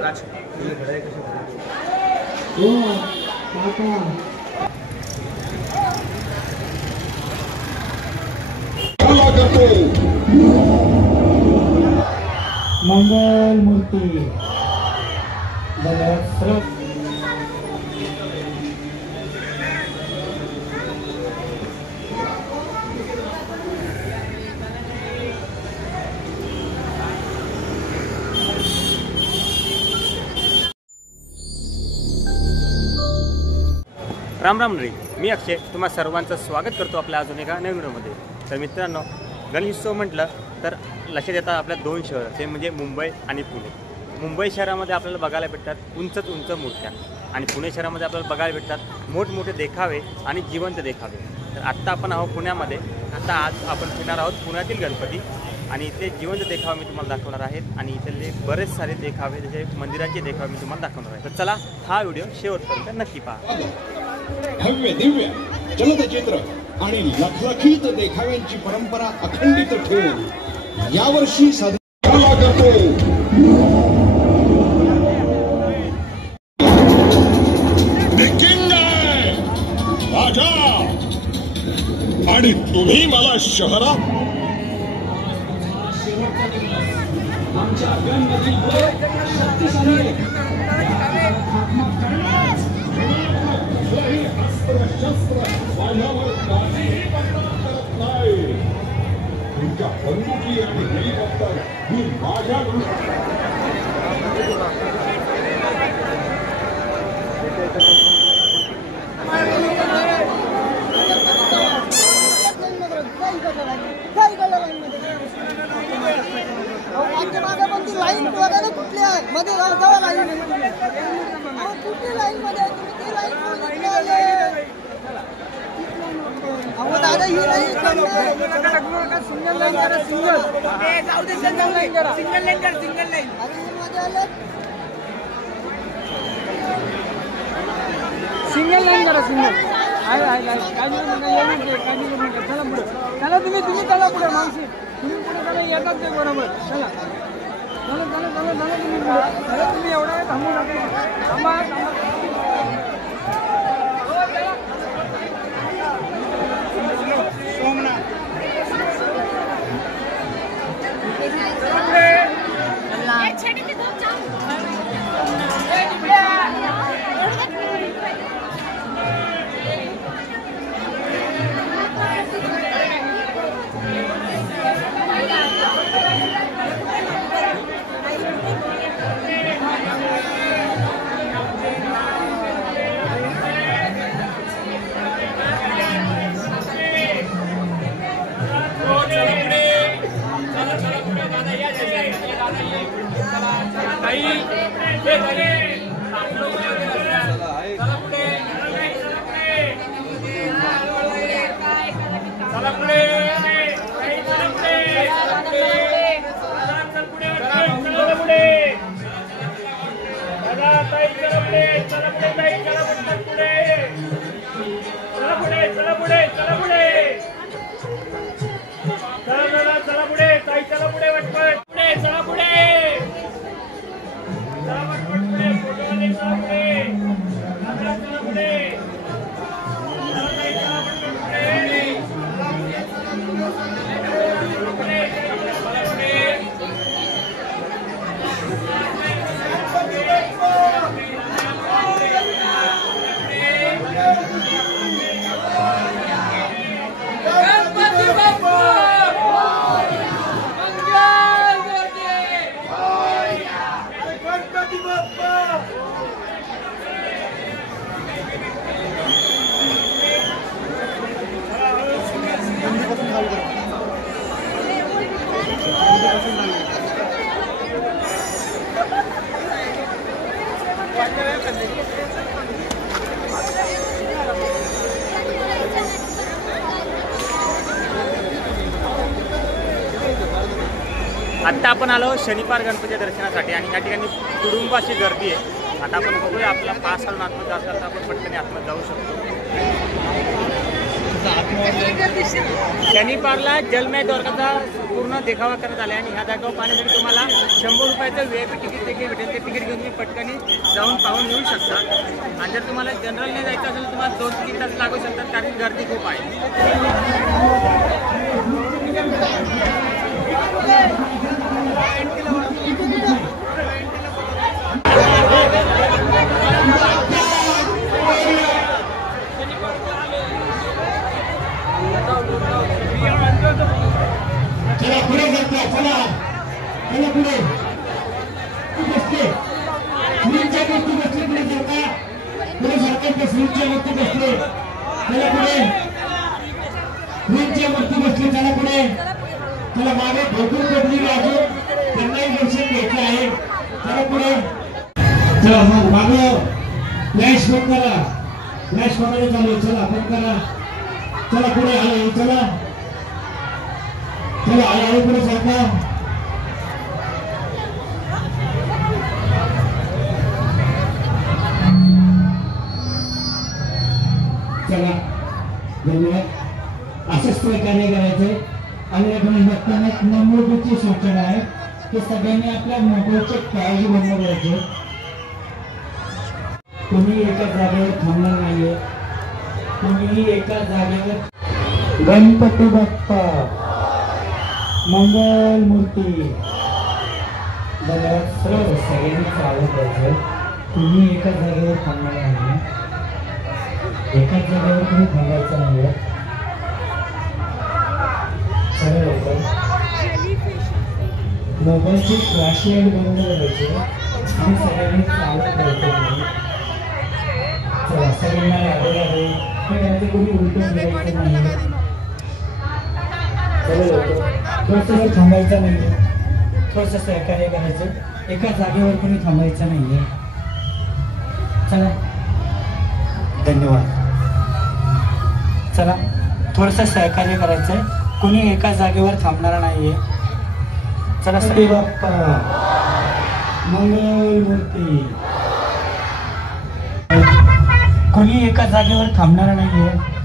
राज मंगल मूर्ती राम राम रे, मी अक्षय तुम्हा सर्वांचं स्वागत करतो आपल्या अजून एका नवीन व्हिडिओमध्ये। तर मित्रांनो, गणेशोत्सव म्हटलं तर लक्षात येतात आपल्या दोन शहरं, ते म्हणजे मुंबई आणि पुणे। मुंबई शहरामध्ये आपल्याला बघायला भेटतात उंच मूर्त्या आणि पुणे शहरामध्ये आपल्याला बघायला भेटतात मोठमोठे देखावे आणि जिवंत देखावे। तर आत्ता आपण आहोत पुण्यामध्ये। आज आपण फिरणार आहोत पुण्यातील गणपती आणि इथले जिवंत देखावे मी तुम्हाला दाखवणार आहेत आणि इथले बरेच सारे देखावे जसे मंदिराचे देखावे मी तुम्हाला दाखवणार आहे। तर चला हा व्हिडिओ शेवटपर्यंत नक्की पहा। भव्य दिव्य चलचित्र आणि लखलखीत देखाव्यांची परंपरा अखंडित ठेवून यावर्षी साजरा करतो राजा। आणि तुम्ही मला शहरात आमच्या शस्त्र माझ्यावर काहीही बदनाम करत नाही। तुमच्या बंदुकी आणि हेलिकॉप्टर ही माझ्याकडून लाईन कुठली आहे मध्ये कुठली लाईन मध्ये दादा ही लाईन सिंगल लाईन करा सिंगल लाईन करा चला पुढे चला तुम्ही चला पुढे माणसी तुम्ही पुढे चला येतात ते बरोबर चला तुम्ही एवढा वेळ थांबू नका थांबा आत्ता आपण आलो शनिवार गणपती दर्शनासाठी आणि या ठिकाणी कुटुंब अशी गर्दी आहे। आता आपण बघूया आपला पास काढून आतमध्ये जात आपण पटकन आतमध्ये जाऊ शकतो। शनिवारला जलमय द्वारकाचा पूर्ण देखावा करण्यात आला आणि ह्या देखावा पाहण्यासाठी तुम्हाला 100 रुपयाचं VIP तिकीट देखील भेटेल. ते तिकीट घेऊन तुम्ही पटकनी जाऊन पाहून येऊ शकता. आणि जर तुम्हाला जनरलने जायचं असेल तर तुम्हाला 2-3 तास लागू शकतात कारण गर्दी खूप आहे. चला पुढे जाता चला चला पुढे बसते स्वीटच्या वस्तू बसले पुढे जाता पुढे सरकारच्या स्वीटच्या वस्तू बसले चला पुढे स्वीटच्या वस्तू बसले चला पुढे चला मागे भरपूर पब्लिक आहे त्यांनाही दर्शन घ्यायचं आहे चला पुढे चला मग मागं फ्लॅश बंद करा फ्लॅश बंद चालू चला बंद करा चला पुढे आले चला चला आले पुढे सरका चला धन्यवाद असंच प्रकारे करायचंय आणि आपण बघताना एक नम्रतेची सूचना आहे की सगळ्यांनी आपल्या मोबाईलची काळजी बंद करायची कोणी एका जागेवर थांबणार नाहीये कोणीही एका जागेवर गणपती बाप्पा मंगल मूर्ती सर्व सगळ्यांनी चालत जायचं तुम्ही एका जागेवर थांबणार नाही एकाच जागेवर तुम्ही थांबायचं नाही सगळं लवकर मोबाईलची फ्लॅशलाईट बंद करायची आणि सगळ्यांनी चालत जायचं चला सगळ्यांना राधे राधे कोणी उलटून द्यायचं नाही थोडंसं थांबायचं नाहीये थोडंसं सहकार्य करायचं एका जागेवर कोणी थांबायचं नाहीये चला धन्यवाद चला थोडंसं सहकार्य करायचंय कोणी एका जागेवर थांबणार नाहीये चला श्री बाप्पा मंगल मूर्ती कोणी एका जागेवर थांबणार नाहीये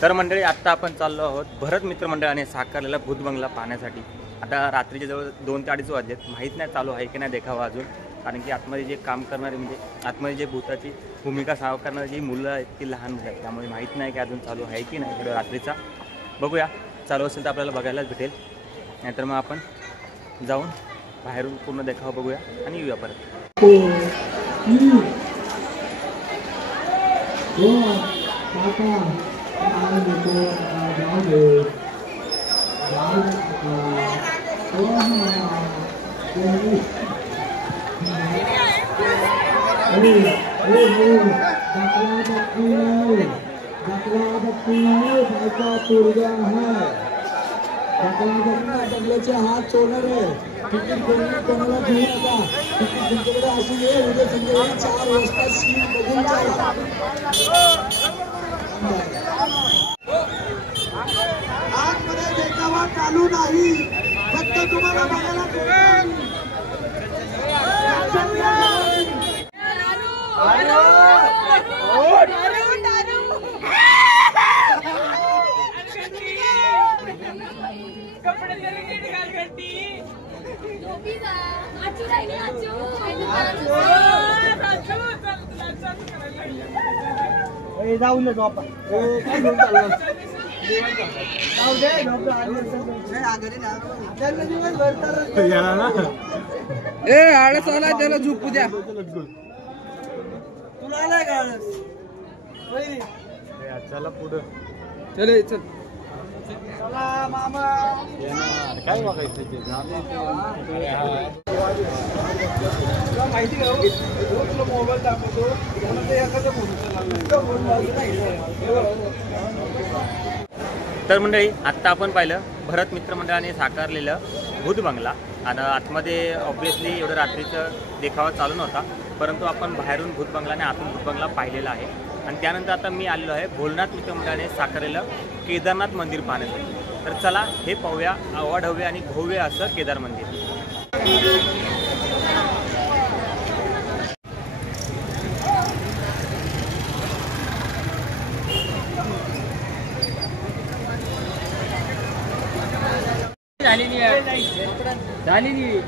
तर मंडळी आत्ता आपण चाललो आहोत भरत मित्र मंडळाने साकारलेला भूत बंगला पाहण्यासाठी. आता रात्रीचे जवळ 2 ते 2:30 वाजलेत. माहीत नाही चालू आहे की नाही देखावा अजून कारण की आतमध्ये जे काम करणारे म्हणजे आतमध्ये जे भूताची भूमिका साकारणारी जी मुलं आहेत ती लहान मुलं आहेत त्यामुळे माहीत नाही की अजून चालू आहे की नाही थोडं रात्रीचा. बघूया चालू असेल तर आपल्याला बघायलाच भेटेल नाहीतर मग आपण जाऊन बाहेरून पूर्ण देखावा बघूया आणि येऊया परत. डबल्याचे हात चोरणार आहे तिकीट कोणाला घेऊ नका तिकीट तुमच्याकडे असू दे उद्या संध्याकाळी 4 वाजता सीट बघून चला. आतमध्ये देखावा चालू नाही फक्त तुम्हाला बघायला जाऊन जाऊ आपण काय घेऊन चाललो जाऊ दे ए आळस आलाय त्याला झोपू द्या. तुला आलाय का आळस? चला पुढं चल चल चला मामा. काय बघायचं ते माहिती का तुला मोबाईल दाखवतो एखाद्या तर मंडळी आत्ता आपण पाहिलं भरत मित्रमंडळाने साकारलेलं भूत बंगला आणि आतमध्ये ऑब्विसली एवढं रात्रीचं देखावा चालू नव्हता, परंतु आपण बाहेरून भूत बंगला आणि आतून भूत बंगला पाहिलेला आहे. आणि त्यानंतर आता मी आलेलो आहे भोलनाथ मित्रमंडळाने साकारलेलं केदारनाथ मंदिर पाहण्यासाठी. तर चला हे पाहूया अवाढव्य आणि भव्य असं केदार मंदिर. झाली नाही.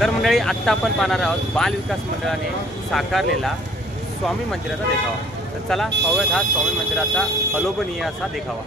तर मंडळी आत्ता आपण पाहणार आहोत बाल विकास मंडळाने साकारलेला स्वामी मंदिराचा देखावा. तर चला पाहूयात हा स्वामी मंदिराचा अलोभनीय असा देखावा.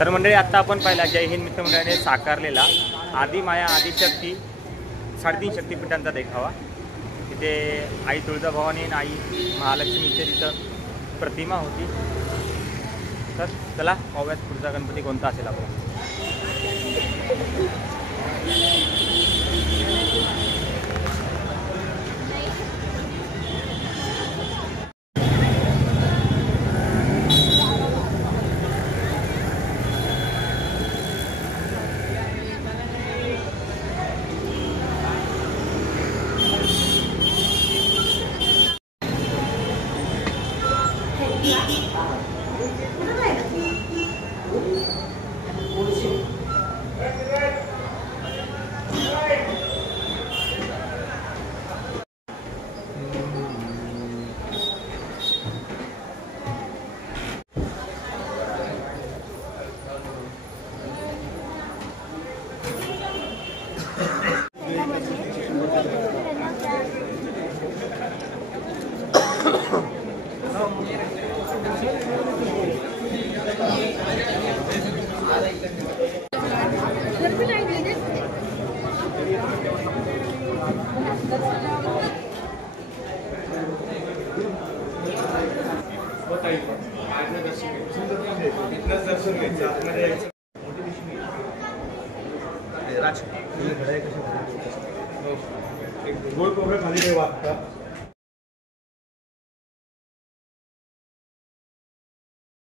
तर मंडळी आत्ता आपण पाहिला जय हिंद मित्रमंडळाने साकारलेला आदिमाया आदिशक्ती 3.5 शक्तिपीठांचा देखावा. तिथे आई तुळजाभवानी आणि आई महालक्ष्मीच्या तिथं प्रतिमा होती. तर चला पाहूयात पुढचा गणपती कोणता असेल आपण. गोल कोबरा खाली ठेवा.